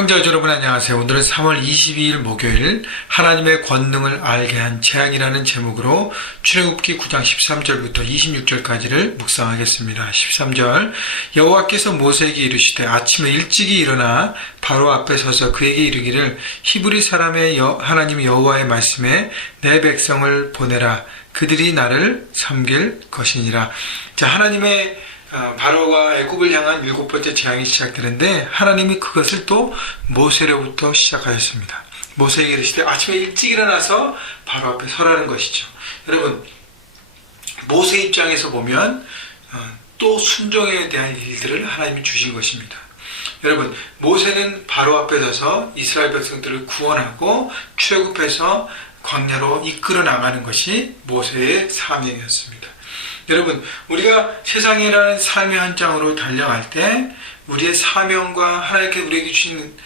형제 여러분 안녕하세요. 오늘은 3월 22일 목요일 하나님의 권능을 알게 한 재앙이라는 제목으로 출애굽기 9장 13절부터 26절까지를 묵상하겠습니다. 13절 여호와께서 모세에게 이르시되 아침에 일찍이 일어나 바로 앞에 서서 그에게 이르기를 히브리 사람의 하나님 여호와의 말씀에 내 백성을 보내라. 그들이 나를 섬길 것이니라. 자, 하나님의 바로가 애굽을 향한 7번째 재앙이 시작되는데 하나님이 그것을 또 모세로부터 시작하였습니다. 모세에게 이르시되 아침에 일찍 일어나서 바로 앞에 서라는 것이죠. 여러분, 모세 입장에서 보면 또 순종에 대한 일들을 하나님이 주신 것입니다. 여러분, 모세는 바로 앞에 서서 이스라엘 백성들을 구원하고 출애굽해서 광야로 이끌어 나가는 것이 모세의 사명이었습니다. 여러분, 우리가 세상이라는 삶의 현장으로 달려갈 때 우리의 사명과 하나님께 우리에게 주신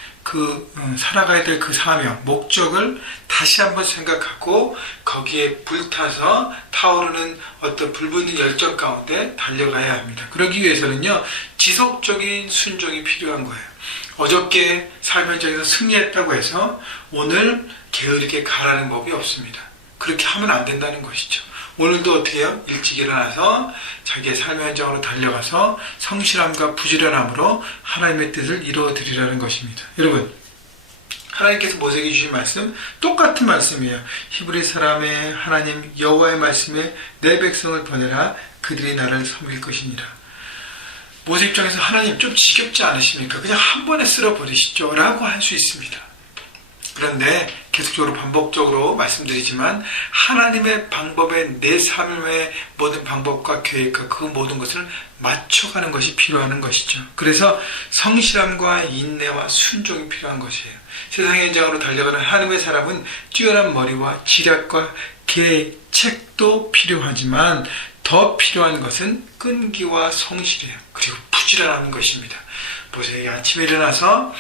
살아가야 될 그 사명, 목적을 다시 한번 생각하고 거기에 불타서 타오르는 어떤 불붙는 열정 가운데 달려가야 합니다. 그러기 위해서는요, 지속적인 순종이 필요한 거예요. 어저께 삶 현장에서 승리했다고 해서 오늘 게으르게 가라는 법이 없습니다. 그렇게 하면 안 된다는 것이죠. 오늘도 어떻게 해요? 일찍 일어나서 자기의 삶의 현장으로 달려가서 성실함과 부지런함으로 하나님의 뜻을 이루어드리라는 것입니다. 여러분, 하나님께서 모세에게 주신 말씀 똑같은 말씀이에요. 히브리 사람의 하나님 여호와의 말씀에 내 백성을 보내라. 그들이 나를 섬길 것이니라. 모세 입장에서 하나님 좀 지겹지 않으십니까? 그냥 한 번에 쓸어버리시죠 라고 할 수 있습니다. 그런데 계속적으로 반복적으로 말씀드리지만 하나님의 방법에 내 삶의 모든 방법과 계획과 그 모든 것을 맞춰가는 것이 필요한 것이죠. 그래서 성실함과 인내와 순종이 필요한 것이에요. 세상의 현장으로 달려가는 하나님의 사람은 뛰어난 머리와 지략과 계책도 필요하지만 더 필요한 것은 끈기와 성실이에요. 그리고 부지런한 것입니다. 모세에게 아침에 일어나서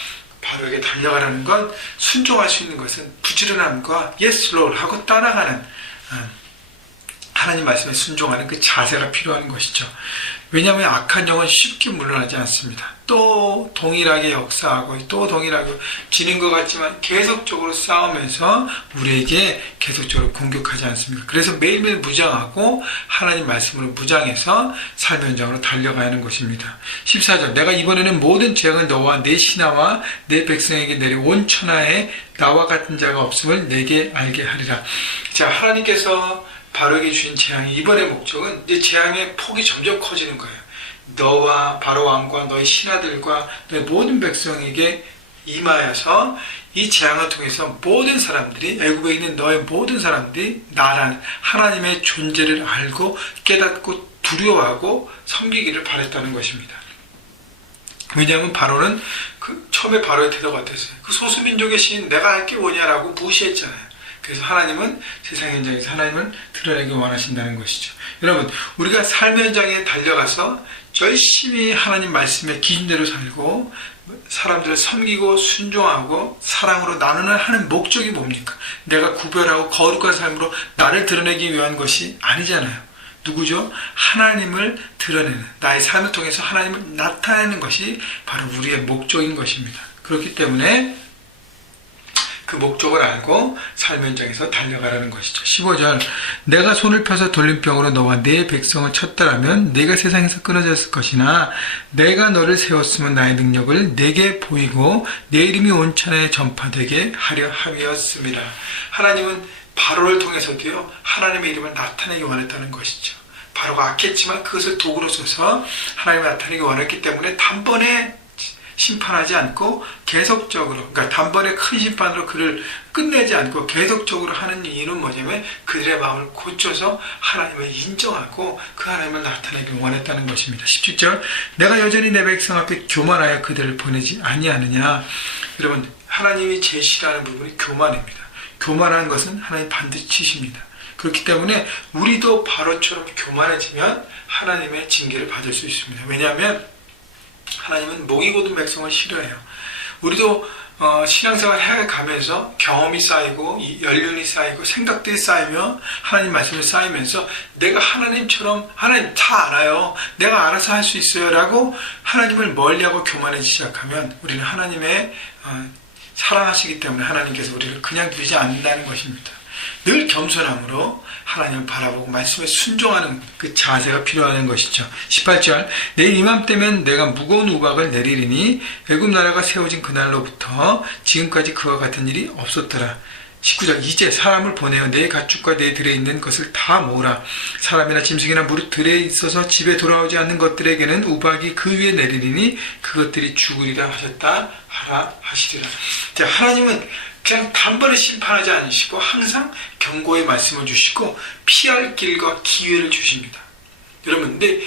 바로에게 달려가라는 건, 순종할 수 있는 것은 부지런함과 Yes Lord 하고 따라가는 하나님 말씀에 순종하는 그 자세가 필요한 것이죠. 왜냐하면 악한 영은 쉽게 물러나지 않습니다. 또 동일하게 역사하고 또 동일하게 지는 것 같지만 계속적으로 싸우면서 우리에게 계속적으로 공격하지 않습니까? 그래서 매일매일 무장하고 하나님 말씀으로 무장해서 삶의 현장으로 달려가야 하는 것입니다. 14절 내가 이번에는 모든 재앙을 너와 내 신하와 내 백성에게 내려 온 천하에 나와 같은 자가 없음을 내게 알게 하리라. 자, 하나님께서 바로에게 주신 재앙이 이번의 목적은 이제 재앙의 폭이 점점 커지는 거예요. 너와 바로 왕과 너의 신하들과 너의 모든 백성에게 임하여서 이 재앙을 통해서 모든 사람들이, 애굽에 있는 너의 모든 사람들이 나라는 하나님의 존재를 알고 깨닫고 두려워하고 섬기기를 바랬다는 것입니다. 왜냐하면 바로는 처음에 바로의 태도가 어땠어요? 그 소수민족의 신 내가 할 게 뭐냐라고 무시했잖아요. 그래서 하나님은 세상 현장에서 하나님을 드러내기 원하신다는 것이죠. 여러분, 우리가 삶의 현장에 달려가서 열심히 하나님 말씀의 기준대로 살고 사람들을 섬기고 순종하고 사랑으로 나누는 하는 목적이 뭡니까? 내가 구별하고 거룩한 삶으로 나를 드러내기 위한 것이 아니잖아요. 누구죠? 하나님을 드러내는, 나의 삶을 통해서 하나님을 나타내는 것이 바로 우리의 목적인 것입니다. 그렇기 때문에 그 목적을 알고 삶의 현장에서 달려가라는 것이죠. 15절 내가 손을 펴서 돌림병으로 너와 내 백성을 쳤다라면 내가 세상에서 끊어졌을 것이나 내가 너를 세웠으면 나의 능력을 내게 보이고 내 이름이 온 천하에 전파되게 하려 함이었습니다. 하나님은 바로를 통해서도요, 하나님의 이름을 나타내기 원했다는 것이죠. 바로가 악했지만 그것을 도구로 써서 하나님을 나타내기 원했기 때문에 단번에 심판하지 않고 계속적으로, 그러니까 단번에 큰 심판으로 그를 끝내지 않고 계속적으로 하는 이유는 뭐냐면 그들의 마음을 고쳐서 하나님을 인정하고 그 하나님을 나타내기 원했다는 것입니다. 17절 내가 여전히 내 백성 앞에 교만하여 그들을 보내지 아니하느냐. 여러분, 하나님이 제시하는 부분이 교만입니다. 교만한 것은 하나님 반드시 치십니다. 그렇기 때문에 우리도 바로처럼 교만해지면 하나님의 징계를 받을 수 있습니다. 왜냐하면 하나님은 목이 곧은 백성을 싫어해요. 우리도 신앙생활 해가면서 경험이 쌓이고 연륜이 쌓이고 생각들이 쌓이며 하나님 말씀이 쌓이면서 내가 하나님처럼 하나님 다 알아요. 내가 알아서 할 수 있어요. 라고 하나님을 멀리하고 교만해지기 시작하면 우리는 하나님의 사랑하시기 때문에 하나님께서 우리를 그냥 두지 않는다는 것입니다. 늘 겸손함으로 하나님을 바라보고 말씀에 순종하는 그 자세가 필요한 것이죠. 18절 내일 이맘때면 내가 무거운 우박을 내리리니 애굽 나라가 세워진 그날로부터 지금까지 그와 같은 일이 없었더라. 19절 이제 사람을 보내어 내 가축과 내 들에 있는 것을 다 모으라. 사람이나 짐승이나 무릇 들에 있어서 집에 돌아오지 않는 것들에게는 우박이 그 위에 내리리니 그것들이 죽으리라 하셨다 하라 하시리라. 자, 하나님은 그냥 단번에 심판하지 않으시고 항상 경고의 말씀을 주시고 피할 길과 기회를 주십니다. 여러분, 근데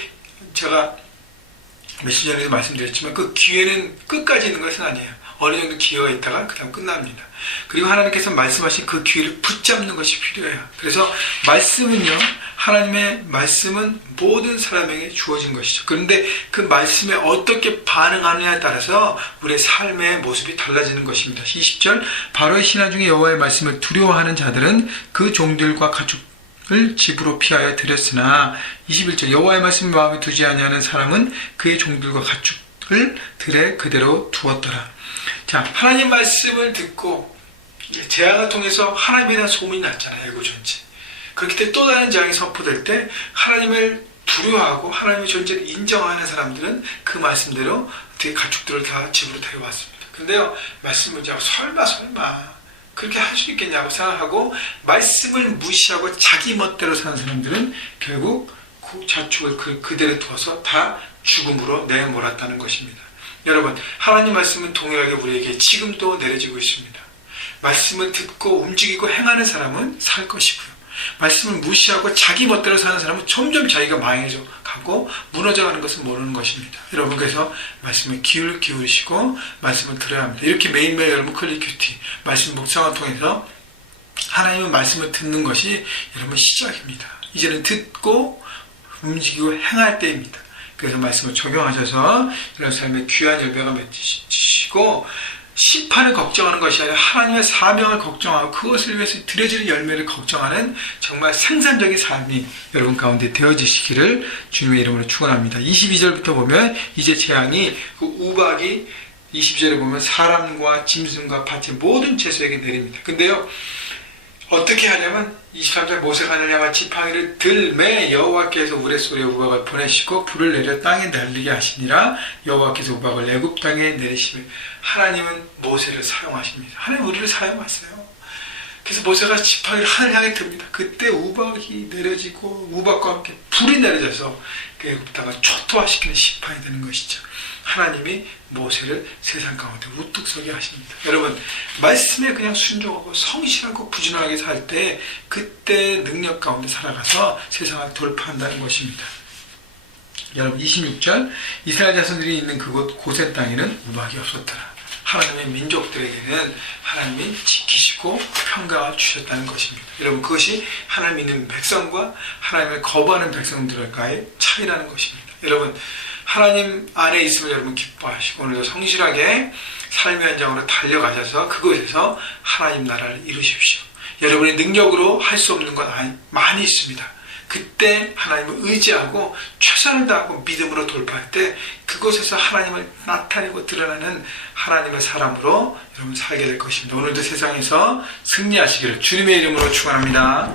제가 며칠 전에도 말씀드렸지만 그 기회는 끝까지 있는 것은 아니에요. 어느 정도 기회가 있다가 그다음 끝납니다. 그리고 하나님께서 말씀하신 그 기회를 붙잡는 것이 필요해요. 그래서 말씀은요, 하나님의 말씀은 모든 사람에게 주어진 것이죠. 그런데 그 말씀에 어떻게 반응하느냐에 따라서 우리의 삶의 모습이 달라지는 것입니다. 20절 바로의 신하 중에 여호와의 말씀을 두려워하는 자들은 그 종들과 가축을 집으로 피하여 들였으나 21절 여호와의 말씀을 마음에 두지 아니하는 사람은 그의 종들과 가축을 들에 그대로 두었더라. 자, 하나님 말씀을 듣고 재앙을 통해서 하나님에 대한 소문이 났잖아요. 애국 전체. 그렇기 때문에 또 다른 재앙이 선포될 때 하나님을 두려워하고 하나님의 존재를 인정하는 사람들은 그 말씀대로 어떻게 가축들을 다 집으로 데려왔습니다. 근데요, 말씀을 자고 설마 그렇게 할 수 있겠냐고 생각하고 말씀을 무시하고 자기 멋대로 사는 사람들은 결국 그 자축을 그대로 두어서 다 죽음으로 내몰았다는 것입니다. 여러분, 하나님 말씀은 동일하게 우리에게 지금도 내려지고 있습니다. 말씀을 듣고 움직이고 행하는 사람은 살 것이고요. 말씀을 무시하고 자기 멋대로 사는 사람은 점점 자기가 망해져 가고 무너져가는 것을 모르는 것입니다. 여러분, 그래서 말씀에 귀를 기울이시고 말씀을 들어야 합니다. 이렇게 매일매일 여러분 클리큐티 말씀 묵상을 통해서 하나님의 말씀을 듣는 것이 여러분 시작입니다. 이제는 듣고 움직이고 행할 때입니다. 그래서 말씀을 적용하셔서 이런 삶의 귀한 열매가 맺히시고 심판을 걱정하는 것이 아니라 하나님의 사명을 걱정하고 그것을 위해서 드려지는 열매를 걱정하는 정말 생산적인 삶이 여러분 가운데 되어지시기를 주님의 이름으로 축원합니다. 22절부터 보면 이제 재앙이 그 우박이 22절에 보면 사람과 짐승과 밭의 모든 채소에게 내립니다. 근데요, 어떻게 하냐면 23절 모세가 하늘야와 지팡이를 들매 여호와께서 우레소리에 우박을 보내시고 불을 내려 땅에 날리게 하시니라. 여호와께서 우박을 애굽 땅에 내리시며 하나님은 모세를 사용하십니다. 하나님 우리를 사용하세요. 그래서 모세가 지팡이를 하늘 향해 듭니다. 그때 우박이 내려지고 우박과 함께 불이 내려져서 그 애굽 땅을 초토화시키는 심판이 되는 것이죠. 하나님이 모세를 세상 가운데 우뚝 서게 하십니다. 여러분, 말씀에 그냥 순종하고 성실하고 부지런하게 살 때 그때 능력 가운데 살아가서 세상을 돌파한다는 것입니다. 여러분, 26절 이스라엘 자손들이 있는 그곳 고센 땅에는 우박이 없었더라. 하나님의 민족들에게는 하나님이 지키시고 평강을 주셨다는 것입니다. 여러분, 그것이 하나님 믿는 백성과 하나님을 거부하는 백성들과의 차이라는 것입니다. 여러분, 하나님 안에 있으면 여러분 기뻐하시고 오늘도 성실하게 삶의 현장으로 달려가셔서 그곳에서 하나님 나라를 이루십시오. 여러분의 능력으로 할 수 없는 것 많이 있습니다. 그때 하나님을 의지하고 최선을 다하고 믿음으로 돌파할 때 그곳에서 하나님을 나타내고 드러나는 하나님의 사람으로 여러분 살게 될 것입니다. 오늘도 세상에서 승리하시기를 주님의 이름으로 축원합니다.